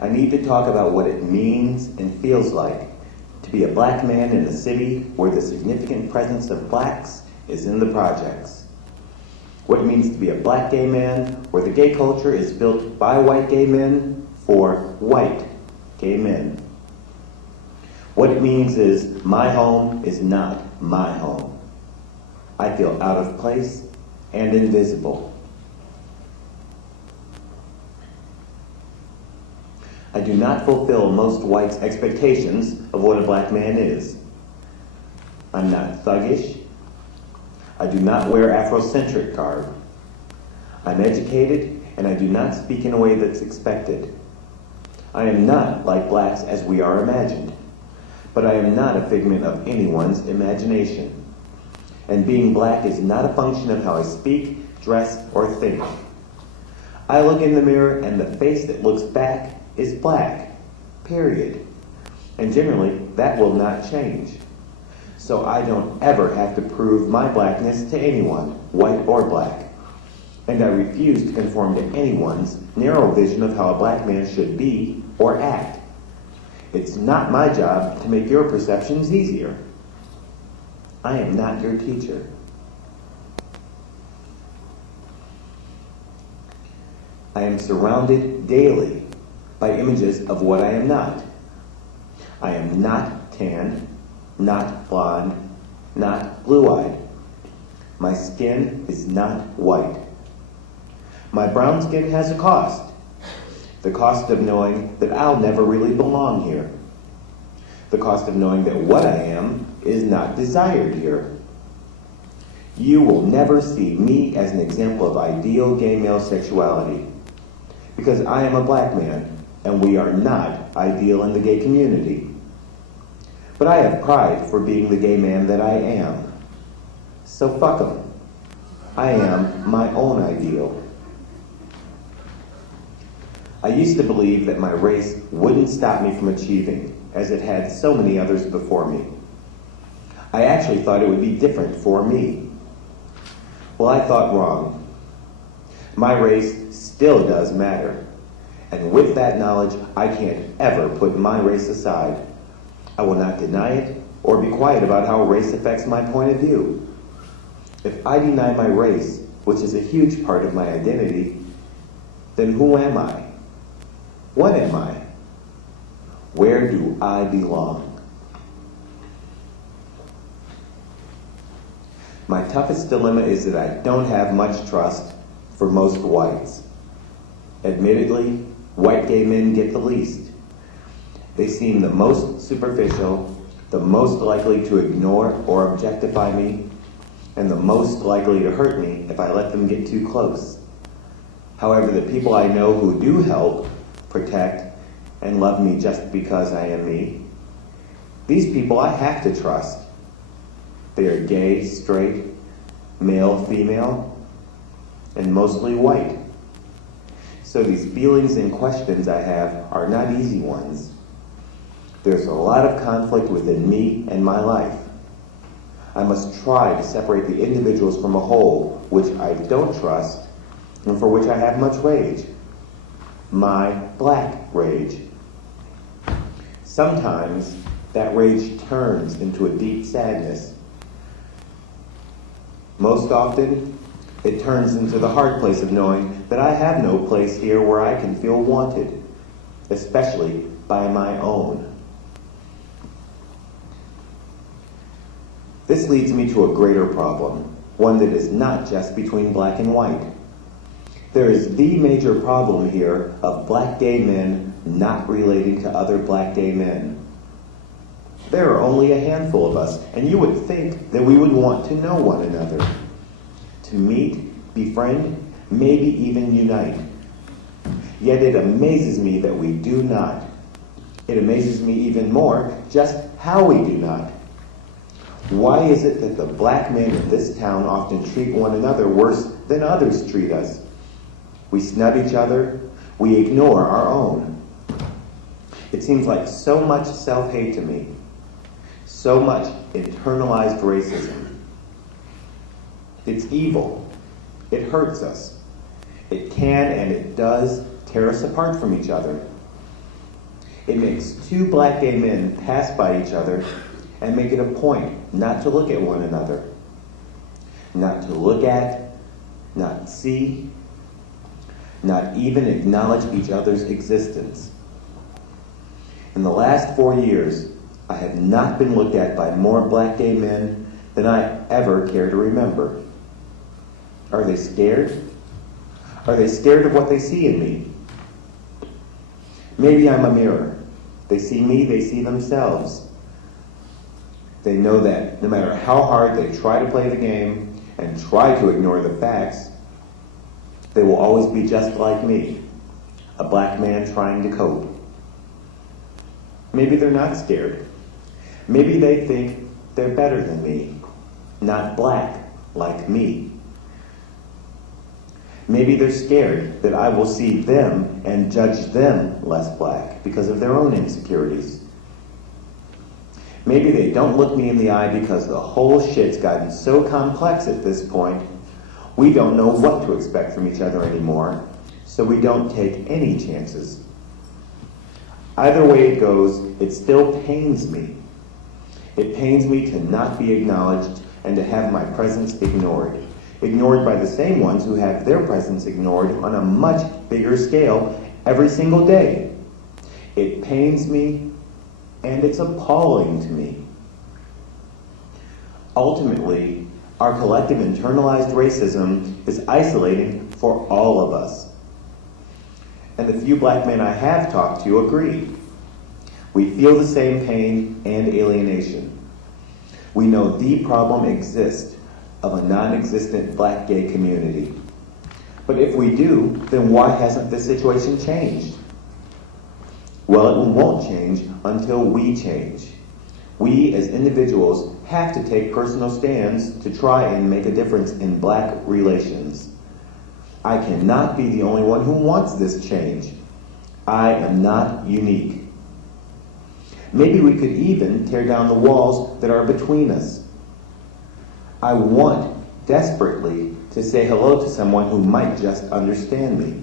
I need to talk about what it means and feels like to be a black man in a city where the significant presence of blacks is in the projects. What it means to be a black gay man where the gay culture is built by white gay men for white gay men. What it means is my home is not my home. I feel out of place and invisible. I do not fulfill most whites' expectations of what a black man is. I'm not thuggish. I do not wear Afrocentric garb. I'm educated, and I do not speak in a way that's expected. I am not like blacks as we are imagined, but I am not a figment of anyone's imagination. And being black is not a function of how I speak, dress, or think. I look in the mirror, and the face that looks back is black, period. And generally, that will not change. So I don't ever have to prove my blackness to anyone, white or black. And I refuse to conform to anyone's narrow vision of how a black man should be or act. It's not my job to make your perceptions easier. I am not your teacher. I am surrounded daily by images of what I am not. I am not tan, not blonde, not blue-eyed. My skin is not white. My brown skin has a cost. The cost of knowing that I'll never really belong here. The cost of knowing that what I am is not desired here. You will never see me as an example of ideal gay male sexuality, because I am a black man, and we are not ideal in the gay community. But I have pride for being the gay man that I am. So fuck 'em. I am my own ideal. I used to believe that my race wouldn't stop me from achieving, as it had so many others before me. I actually thought it would be different for me. Well, I thought wrong. My race still does matter. And with that knowledge, I can't ever put my race aside. I will not deny it or be quiet about how race affects my point of view. If I deny my race, which is a huge part of my identity, then who am I? What am I? Where do I belong? My toughest dilemma is that I don't have much trust for most whites. Admittedly, white gay men get the least. They seem the most superficial, the most likely to ignore or objectify me, and the most likely to hurt me if I let them get too close. However, the people I know who do help, protect, and love me just because I am me, these people I have to trust. They are gay, straight, male, female, and mostly white. So these feelings and questions I have are not easy ones. There's a lot of conflict within me and my life. I must try to separate the individuals from a whole, which I don't trust, and for which I have much rage. My black rage. Sometimes that rage turns into a deep sadness. Most often, it turns into the hard place of knowing that I have no place here where I can feel wanted, especially by my own. This leads me to a greater problem, one that is not just between black and white. There is the major problem here of black gay men not relating to other black gay men. There are only a handful of us, and you would think that we would want to know one another, to meet, befriend, maybe even unite. Yet it amazes me that we do not. It amazes me even more just how we do not. Why is it that the black men in this town often treat one another worse than others treat us? We snub each other, we ignore our own. It seems like so much self-hate to me, so much internalized racism. It's evil. It hurts us. It can and it does tear us apart from each other. It makes two black gay men pass by each other and make it a point not to look at one another. Not to look at, not see, not even acknowledge each other's existence. In the last 4 years, I have not been looked at by more black gay men than I ever care to remember. Are they scared? Are they scared of what they see in me? Maybe I'm a mirror. They see me, they see themselves. They know that no matter how hard they try to play the game and try to ignore the facts, they will always be just like me, a black man trying to cope. Maybe they're not scared. Maybe they think they're better than me, not black like me. Maybe they're scared that I will see them and judge them less black because of their own insecurities. Maybe they don't look me in the eye because the whole shit's gotten so complex at this point, we don't know what to expect from each other anymore, so we don't take any chances. Either way it goes, it still pains me. It pains me to not be acknowledged and to have my presence ignored. Ignored by the same ones who have their presence ignored on a much bigger scale every single day. It pains me, and it's appalling to me. Ultimately, our collective internalized racism is isolating for all of us. And the few black men I have talked to agree. We feel the same pain and alienation. We know the problem exists of a non-existent black gay community. But if we do, then why hasn't this situation changed? Well, it won't change until we change. We as individuals have to take personal stands to try and make a difference in black relations. I cannot be the only one who wants this change. I am not unique. Maybe we could even tear down the walls that are between us. I want desperately to say hello to someone who might just understand me.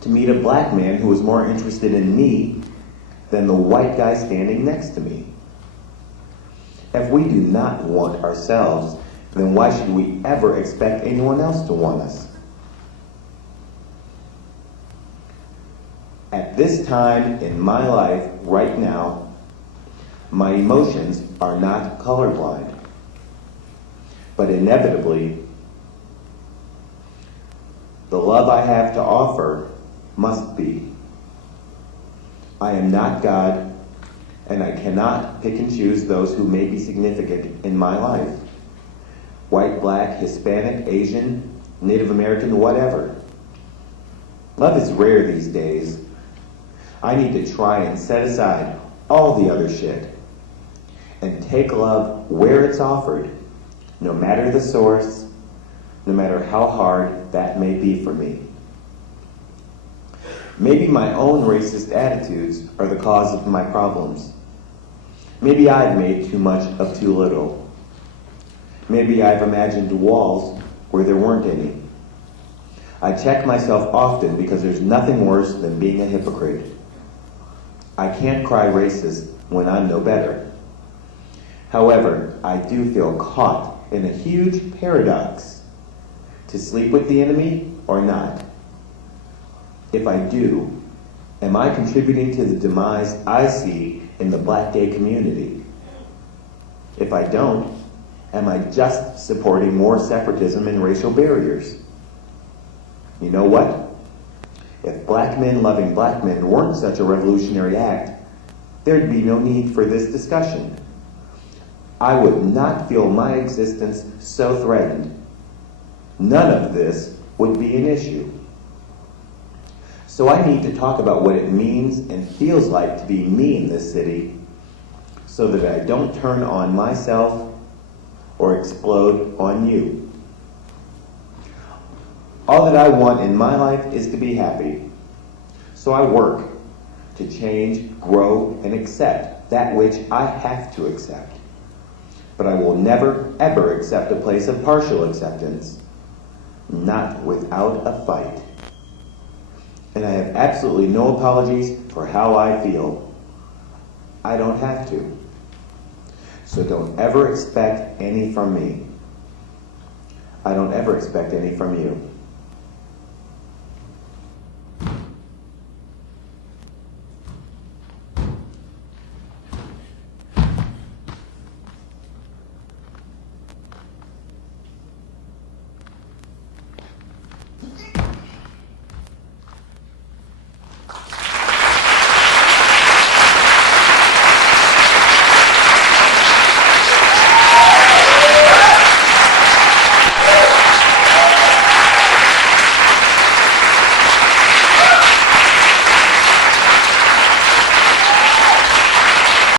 To meet a black man who is more interested in me than the white guy standing next to me. If we do not want ourselves, then why should we ever expect anyone else to want us? At this time in my life, right now, my emotions are not colorblind. But inevitably, the love I have to offer must be. I am not God, and I cannot pick and choose those who may be significant in my life. White, black, Hispanic, Asian, Native American, whatever. Love is rare these days. I need to try and set aside all the other shit and take love where it's offered, no matter the source, no matter how hard that may be for me. Maybe my own racist attitudes are the cause of my problems. Maybe I've made too much of too little. Maybe I've imagined walls where there weren't any. I check myself often because there's nothing worse than being a hypocrite. I can't cry racist when I'm no better. However, I do feel caught in a huge paradox. To sleep with the enemy or not? If I do, am I contributing to the demise I see in the black gay community? If I don't, am I just supporting more separatism and racial barriers? You know what? If black men loving black men weren't such a revolutionary act, there'd be no need for this discussion. I would not feel my existence so threatened. None of this would be an issue. So I need to talk about what it means and feels like to be me in this city so that I don't turn on myself or explode on you. All that I want in my life is to be happy. So I work to change, grow, and accept that which I have to accept. But I will never, ever accept a place of partial acceptance, not without a fight. And I have absolutely no apologies for how I feel. I don't have to. So don't ever expect any from me. I don't ever expect any from you.